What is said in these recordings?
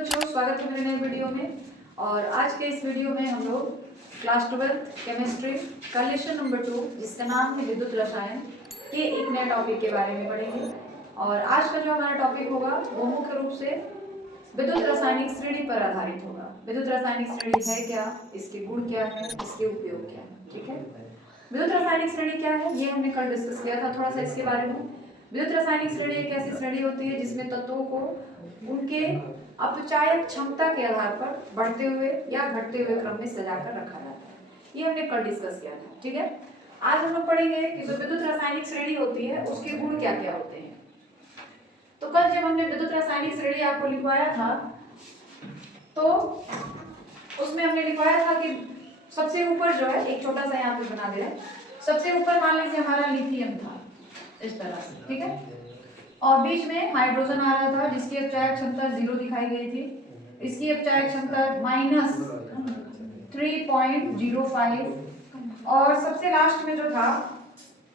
बच्चों, स्वागत है मेरे नए वीडियो में। और आज के इस वीडियो में हम लोग क्लास 12 केमिस्ट्री का लेसन नंबर 2 जिसका नाम है विद्युत रसायन के एक नए टॉपिक के बारे में पढ़ेंगे। और आज का जो हमारा टॉपिक होगा वो मुख्य रूप से विद्युत रासायनिक श्रेणी पर आधारित होगा। विद्युत रासायनिक श्रेणी है क्या, इसके गुण क्या है, इसके उपयोग क्या है। ठीक है, विद्युत रासायनिक श्रेणी क्या है ये हमने कल डिस्कस किया था थोड़ा सा इसके बारे में। विद्युत रासायनिक श्रेणी एक ऐसी श्रेणी होती है जिसमें तत्वों को उनके अपचायक क्षमता के आधार पर बढ़ते हुए या घटते हुए क्रम में सजाकर रखा जाता है। ये हमने कल डिस्कस किया था। ठीक है, आज हम लोग पढ़ेंगे कि जो विद्युत रासायनिक श्रेणी होती है उसके गुण क्या क्या होते हैं। तो कल जब हमने विद्युत रासायनिक श्रेणी आपको लिखवाया था तो उसमें हमने लिखवाया था कि सबसे ऊपर जो है एक छोटा सा यहाँ पे बना दे रहे हैं, सबसे ऊपर मान लीजिए हमारा लिथियम था इस तरह से। ठीक है, और बीच में हाइड्रोजन आ रहा था जिसकी अपचायक क्षमता 0 दिखाई गई थी। इसकी अपचायक क्षमता -3.05 और सबसे लास्ट में जो था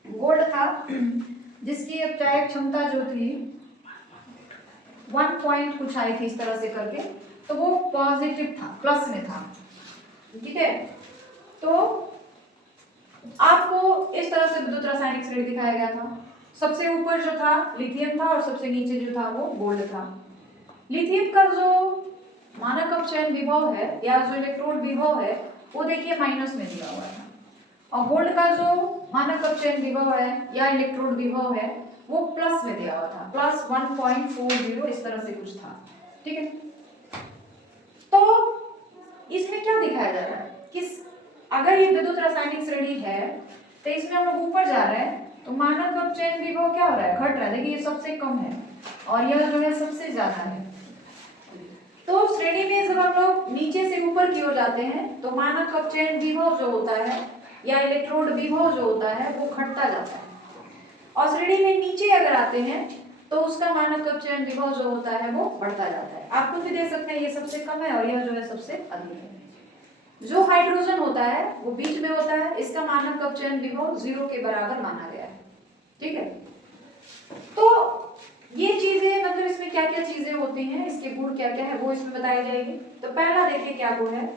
गोल्ड था जिसकी अपचायक क्षमता जो थी 1 पॉइंट कुछ आई थी इस तरह से करके, तो वो पॉजिटिव था, प्लस में था। ठीक है, तो आपको इस तरह से विद्युत रासायनिक श्रेणी दिखाया गया था। सबसे ऊपर जो था लिथियम था और सबसे नीचे जो था वो गोल्ड था। लिथियम का जो मानक अपचयन विभव है या जो इलेक्ट्रोड विभव है वो देखिए माइनस में दिया हुआ है, और गोल्ड का जो मानक अपचयन विभव है या इलेक्ट्रोड विभव है वो प्लस में दिया हुआ था, +1.40 इस तरह से कुछ था। ठीक है, तो इसमें क्या दिखाया जा रहा है कि अगर ये विद्युत रासायनिक श्रेणी है तो इसमें हम लोग ऊपर जा रहे हैं तो मानक अपचयन विभव क्या हो रहा है, घट रहा है। देखिए ये सबसे कम है और यह जो है सबसे ज्यादा है। तो श्रेणी में जब हम लोग नीचे से ऊपर की ओर जाते हैं तो मानक अपचयन विभव जो होता है या इलेक्ट्रोड विभव जो होता है वो घटता जाता है, और श्रेणी में नीचे अगर आते हैं तो उसका मानक अपचयन विभव जो होता है वो बढ़ता जाता है। आप खुद भी देख सकते हैं ये सबसे कम है और यह जो है सबसे अधिक है। जो हाइड्रोजन होता है वो बीच में होता है, इसका मानक अपचयन विभव 0 के बराबर माना गया है। ठीक है, तो ये चीजें मतलब इसमें क्या क्या चीजें होती हैं, इसके गुण क्या क्या है वो इसमें बताए जाएंगे। तो पहला देखिए क्या गुण है,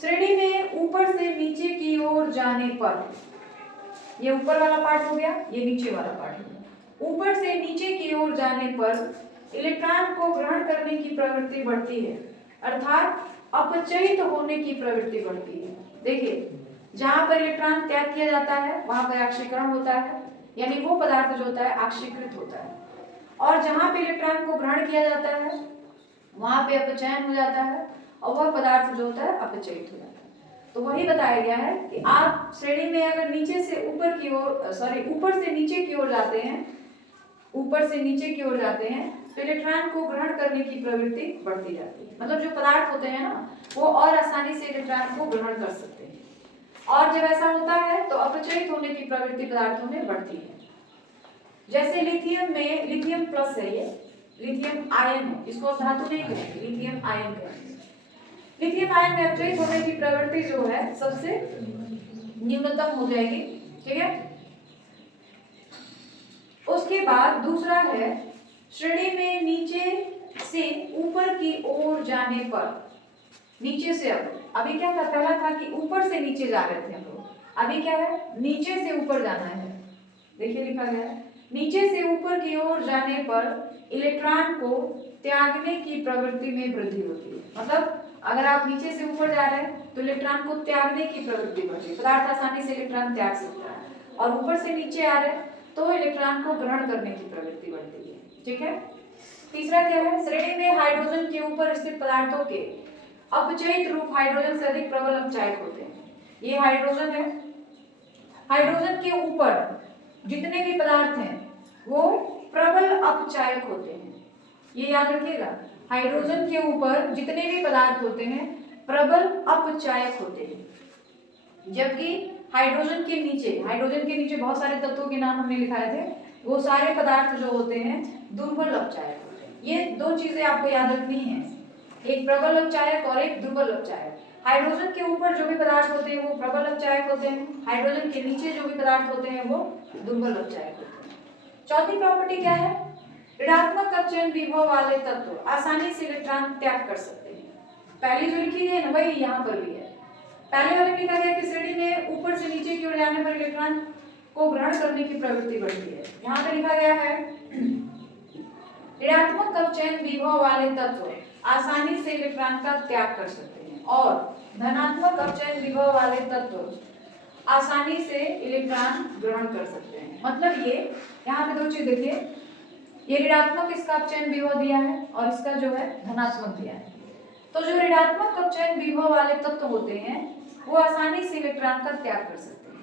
श्रेणी में ऊपर से नीचे की ओर जाने पर, ये ऊपर वाला पार्ट हो गया, ये नीचे वाला पार्ट हो गया। ऊपर से नीचे की ओर जाने पर इलेक्ट्रॉन को ग्रहण करने की प्रवृत्ति बढ़ती है, अर्थात अपचयित होने की प्रवृत्ति बढ़ती है। देखिए जहां पर इलेक्ट्रॉन त्याग किया जाता है वहां पर आक्षेपण होता है, यानी वो पदार्थ जो होता है आक्षेपित होता है, और जहां पे इलेक्ट्रॉन को ग्रहण किया जाता है वहां पे अपचयन हो जाता है और वह पदार्थ जो होता है अपचयित हो जाता है। तो वही बताया गया है कि आप श्रेणी में अगर नीचे से ऊपर की ओर ऊपर से नीचे की ओर जाते हैं, ऊपर से नीचे की ओर जाते हैं तो इलेक्ट्रॉन को ग्रहण करने की प्रवृत्ति बढ़ती जाती है। मतलब जो पदार्थ होते हैं ना वो और आसानी से इलेक्ट्रॉन को ग्रहण कर सकते हैं, और जब ऐसा होता है तो अपचयित होने की प्रवृत्ति पदार्थों में बढ़ती है। जैसे लिथियम में, लिथियम प्लस है, ये लिथियम आयन है, इसको धातु नहीं कहेंगे, लिथियम आयन कहेंगे। लिथियम आयन में अपचयित होने की प्रवृत्ति जो है सबसे न्यूनतम हो जाएगी। ठीक है, उसके बाद दूसरा है श्रेणी में नीचे से ऊपर की ओर जाने पर, नीचे से अभी क्या था, पहला था कि ऊपर से नीचे जा रहे थे हम लोग, अभी क्या है नीचे से ऊपर जाना है। देखिए लिखा गया है नीचे से ऊपर की ओर जाने पर इलेक्ट्रॉन को त्यागने की प्रवृत्ति में वृद्धि होती है। मतलब अगर आप नीचे से ऊपर जा रहे हैं तो इलेक्ट्रॉन को त्यागने की प्रवृत्ति बढ़ती है, पदार्थ आसानी से इलेक्ट्रॉन त्याग सकता है, और ऊपर से नीचे आ रहे हैं तो इलेक्ट्रॉन को ग्रहण करने की प्रवृत्ति बढ़ती है। ठीक है, तीसरा क्या है, श्रेणी में हाइड्रोजन के ऊपर स्थित पदार्थों के अपचयित रूप हाइड्रोजन से अधिक प्रबल अपचायक होते हैं। ये हाइड्रोजन है, हाइड्रोजन के ऊपर जितने भी पदार्थ हैं वो प्रबल अपचायक होते हैं। ये याद रखिएगा, हाइड्रोजन के ऊपर जितने भी पदार्थ होते हैं प्रबल अपचायक होते हैं, जबकि हाइड्रोजन के नीचे बहुत सारे तत्वों के नाम हमने लिखाए थे, वो सारे पदार्थ जो होते हैं दुर्बल अपचायक होते हैं। ये दो चीजें आपको याद रखनी है, एक प्रबल अपचायक और एक दुर्बल अपचायक। हाइड्रोजन के ऊपर जो भी पदार्थ होते हैं वो प्रबल अपचायक होते हैं, हाइड्रोजन के नीचे जो भी पदार्थ होते हैं वो दुर्बल अपचायक होते हैं। चौथी प्रॉपर्टी क्या है, ऋणात्मक अपचयन विभव वाले तत्व आसानी से इलेक्ट्रॉन त्याग कर सकते हैं। पहली जो लिखी है ना वही यहाँ पर भी है। पहले वाले में लिखा गया कि श्रेणी में ऊपर से नीचे की ओर जाने पर इलेक्ट्रॉन को ग्रहण करने की प्रवृत्ति बढ़ती है। यहाँ पे लिखा गया है ऋणात्मक अपचयन विभव वाले तत्व आसानी से इलेक्ट्रॉन का त्याग कर सकते हैं और धनात्मक अपचयन विभव वाले तत्व आसानी से इलेक्ट्रॉन ग्रहण कर सकते हैं। मतलब ये यहाँ पे दो चीज देखिए, ये ऋणात्मक इसका अपचयन विभव दिया है और इसका जो है धनात्मक दिया है। तो जो ऋणात्मक अपचयन विभव वाले तत्व होते हैं वो आसानी से इलेक्ट्रॉन का त्याग कर सकते हैं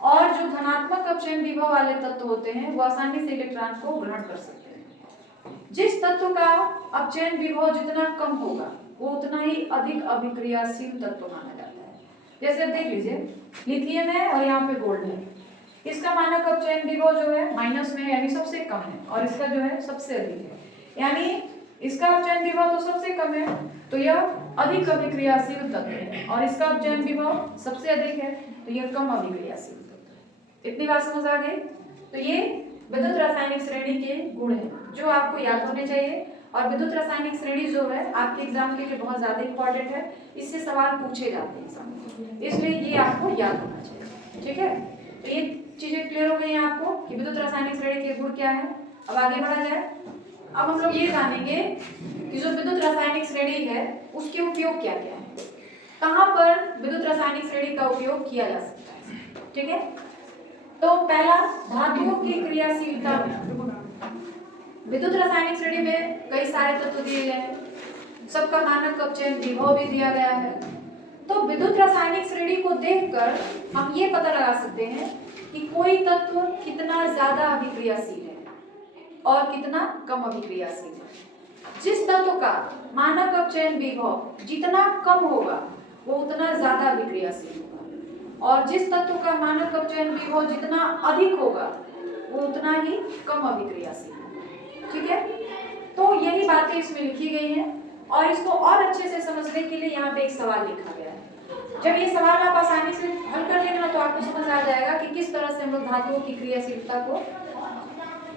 और जो धनात्मक अपचयन विभव वाले तत्व होते हैं वो आसानी से इलेक्ट्रॉन को ग्रहण कर सकते हैं। जिस तत्व का अपचयन विभव जितना कम होगा वो उतना ही अधिक अभिक्रियाशील तत्व माना जाता है। जैसे देख लीजिए, लिथियम है और यहाँ पे गोल्ड है, इसका मानक अपचयन विभव जो है माइनस में यानी सबसे कम है और इसका जो है सबसे अधिक है, यानी इसका अपचयन विभव तो सबसे कम है तो यह अधिक अभिक्रियाशील तत्व है और इसका अपचयन विभव सबसे अधिक है तो यह कम अभिक्रियाशील तत्व है। इतनी बात समझ आ गई? तो ये विद्युत रासायनिक श्रेणी के गुण हैं जो आपको याद होने चाहिए और विद्युत रासायनिक श्रेणी जो है आपके एग्जाम के लिए बहुत ज्यादा इंपॉर्टेंट है, इससे सवाल पूछे जाते हैं एग्जाम में, इसलिए ये आपको याद होना चाहिए। ठीक है, तो ये चीजें क्लियर हो गई हैं आपको कि विद्युत रासायनिक श्रेणी के गुण क्या है। अब आगे बढ़ा जाए। अब हम लोग ये जानेंगे कि जो विद्युत रासायनिक श्रेणी है उसके उपयोग क्या क्या है, कहाँ पर विद्युत रासायनिक श्रेणी का उपयोग किया जा सकता है। ठीक है, तो पहला धातुओं की क्रियाशीलता में विद्युत रासायनिक श्रेणी में कई सारे तत्व दिए गए हैं, सबका मानक अपचयन विभव भी दिया गया है। तो विद्युत रासायनिक श्रेणी को देखकर हम ये पता लगा सकते हैं कि कोई तत्व कितना ज्यादा अभिक्रियाशील है और कितना कम अभिक्रियाशील है। जिस तत्व का मानक अपचयन विभव जितना कम होगा वो उतना ज्यादा अभिक्रियाशील होगा और जिस तत्व का मानक अपचयन विभव जितना अधिक होगा वो उतना ही कम अभिक्रियाशील होगा। ठीक है, तो यही बातें इसमें लिखी गई हैं और इसको और अच्छे से समझने के लिए यहाँ पे एक सवाल लिखा गया है। जब ये सवाल आप आसानी से हल कर लेंगे ना तो आपको समझ आ जाएगा कि किस तरह से हम लोग धातुओं की क्रियाशीलता को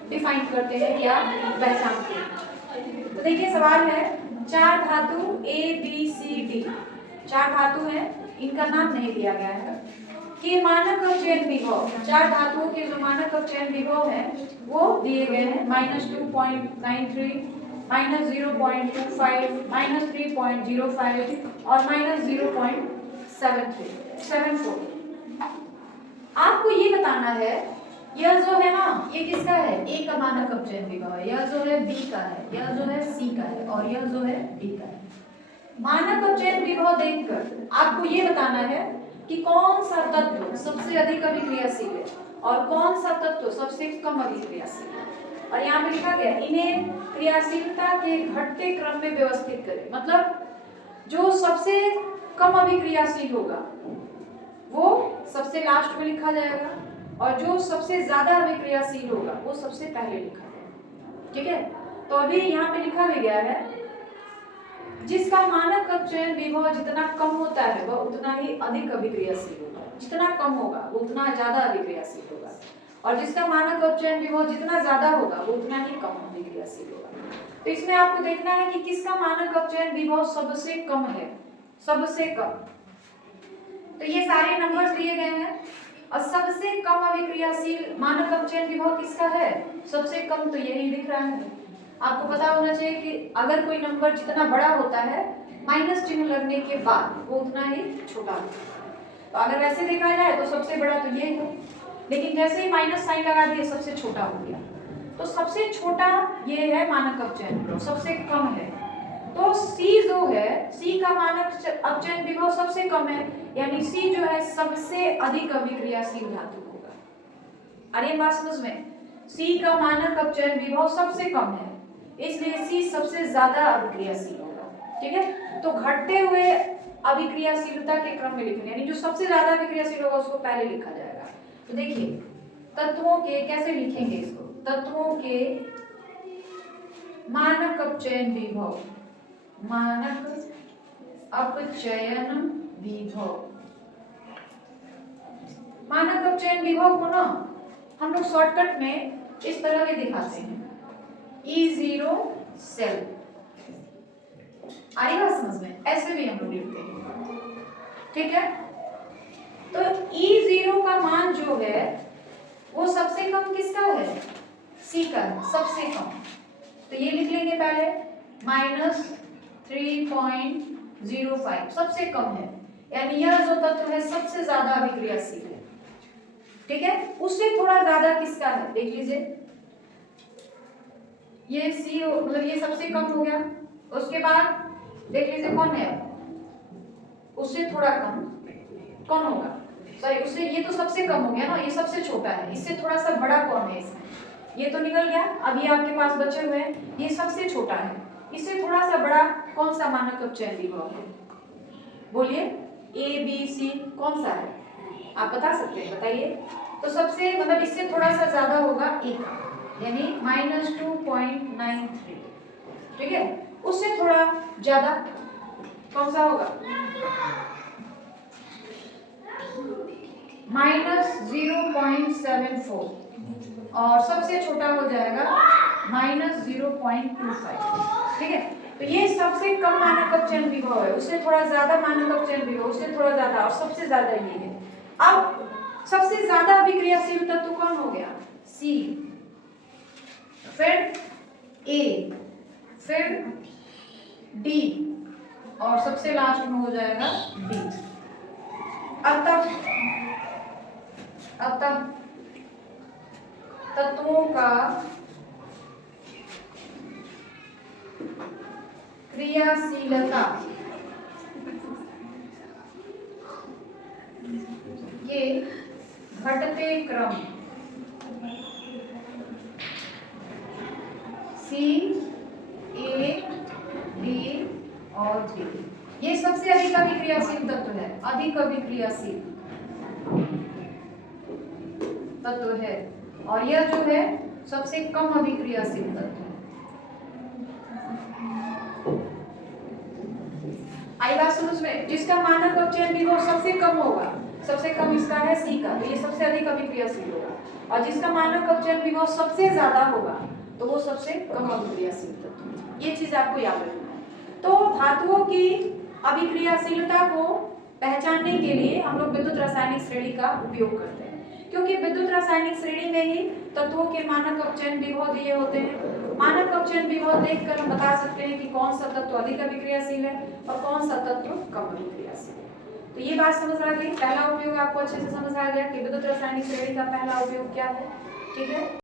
डिफाइन करते हैं या पहचानते हैं। तो देखिए सवाल है, चार धातु A B C D, चार धातु हैं, इनका नाम नहीं दिया गया है, कि मानक अपचयन विभव, चार धातुओं के जो मानक अपचयन विभव है वो दिए गए हैं -2.93, -0.25, -3.05 और -0.74। आपको ये बताना है यह जो है ना ये किसका है, A का मानक अपचयन विभव है, यह जो है B का है, यह जो है C का है और यह जो है D का है। मानक अपचयन विभव देखकर आपको ये बताना है कि कौन सा तत्व सबसे अधिक अभिक्रियाशील है और कौन सा तत्व सबसे कम अभिक्रियाशील है। और यहाँ पे लिखा गया इन्हें क्रियाशीलता के घटते क्रम में व्यवस्थित करें, मतलब जो सबसे कम अभिक्रियाशील होगा वो सबसे लास्ट में लिखा जाएगा और जो सबसे ज्यादा अभिक्रियाशील होगा वो सबसे पहले लिखा जाएगा। ठीक है, तो अभी यहाँ पे लिखा भी गया है जिसका मानक अपचयन विभव जितना कम होता है वह उतना ही अधिक अभिक्रियाशील होगा, जितना कम होगा वो उतना ज्यादा अभिक्रियाशील होगा और जिसका मानक अपचयन विभव जितना ज्यादा होगा वो उतना ही कम अभिक्रियाशील होगा। तो इसमें आपको देखना है कि किसका मानक अपचयन विभव सबसे कम है, सबसे कम। तो ये सारे नंबर्स दिए गए हैं और सबसे कम अभिक्रियाशील मानक अपचयन विभव किसका है, सबसे कम, तो यही दिख रहा है। आपको पता होना चाहिए कि अगर कोई नंबर जितना बड़ा होता है माइनस चिन्ह लगने के बाद वो उतना ही छोटा होता है। तो अगर वैसे देखा जाए तो सबसे बड़ा तो ये है, लेकिन जैसे ही माइनस साइन लगा दिए सबसे छोटा हो गया, तो सबसे छोटा ये है मानक अपचयन, सबसे कम है। तो C जो है, C का मानक अपचयन विभव सबसे कम है, यानी C जो है सबसे अधिक अभिक्रियाशील धातु होगा। अरे बात समझ में, C का मानक अपचयन विभव सबसे कम है इसलिए C सबसे ज्यादा अभिक्रियाशील होगा। ठीक है, तो घटते हुए अभिक्रियाशीलता के क्रम में लिखेंगे, यानी जो सबसे ज्यादा अभिक्रियाशील होगा उसको पहले लिखा जाएगा। तो देखिए तत्वों के कैसे लिखेंगे इसको, तत्वों के मानक अपचयन विभव, मानक अपचयन विभव, मानक अपचयन विभव को ना हम लोग शॉर्टकट में इस तरह भी दिखाते हैं, E0 सेल। आ रही बात समझ में? ऐसे भी हम लोग लिखते हैं, ठीक है। तो E0 का मान जो है वो सबसे कम किसका है? C का, सबसे कम। तो ये लिख लेंगे पहले -3.05 सबसे कम है, यानी यह जो तत्व है सबसे ज्यादा अभिक्रियाशील है, ठीक है। उससे थोड़ा ज्यादा किसका है देख लीजिए, ये C मतलब ये सबसे कम हो गया। उसके बाद देख लीजिए कौन है, उससे थोड़ा कम कौन होगा, सॉरी उससे, ये तो सबसे कम हो गया ना, ये सबसे छोटा है, इससे थोड़ा सा बड़ा कौन है इसमें, ये तो निकल गया। अब ये आपके पास बचे हुए हैं, ये सबसे छोटा है, इससे थोड़ा सा बड़ा कौन सा मानक अपचयन विभव है? बोलिए, A B C कौन सा है, आप बता सकते हैं, बताइए। तो सबसे मतलब इससे थोड़ा सा ज्यादा होगा A का, यानी -2.93, ठीक है। उससे थोड़ा ज्यादा कौन सा होगा? -0.74, और सबसे छोटा हो जाएगा -0.25, ठीक है। तो ये सबसे कम मानक अपचयन विभव है, उससे थोड़ा ज्यादा मानक अपचयन विभव, उससे थोड़ा ज्यादा, और सबसे ज्यादा ये है। अब सबसे ज्यादा अभिक्रियाशील तत्व कौन हो गया? C, फिर A, फिर D, और सबसे लास्ट में हो जाएगा D। अब तब तत्वों का क्रियाशीलता के घटते क्रम C, A, D और G, ये सबसे अधिक अभिक्रियाशील तत्व है, अधिक अभिक्रियाशील तत्व है, और यह जो है सबसे कम अभिक्रियाशील तत्व है। आई बात समझ में? जिसका मानक अपचयन विभव सबसे कम होगा, सबसे कम इसका है C का, तो ये सबसे अधिक अभिक्रियाशील होगा, और जिसका मानक अपचयन विभव सबसे ज्यादा होगा तो वो सबसे कम अभिक्रियाशील तत्व। ये चीज आपको याद रखना है। तो धातुओं की अभिक्रियाशीलता को पहचानने के लिए हम लोग विद्युत रासायनिक श्रेणी का उपयोग करते हैं, क्योंकि विद्युत रासायनिक श्रेणी में ही तत्वों के मानक अपचयन विभव दिए होते हैं। मानक अपचयन विभव देखकर हम बता सकते हैं कि कौन सा तत्व अधिक अभिक्रियाशील है और कौन सा तत्व कम अभिक्रियाशील है। तो ये बात समझ आ गई, पहला उपयोग आपको अच्छे से समझ आ गया कि विद्युत रासायनिक श्रेणी का पहला उपयोग क्या है, ठीक है।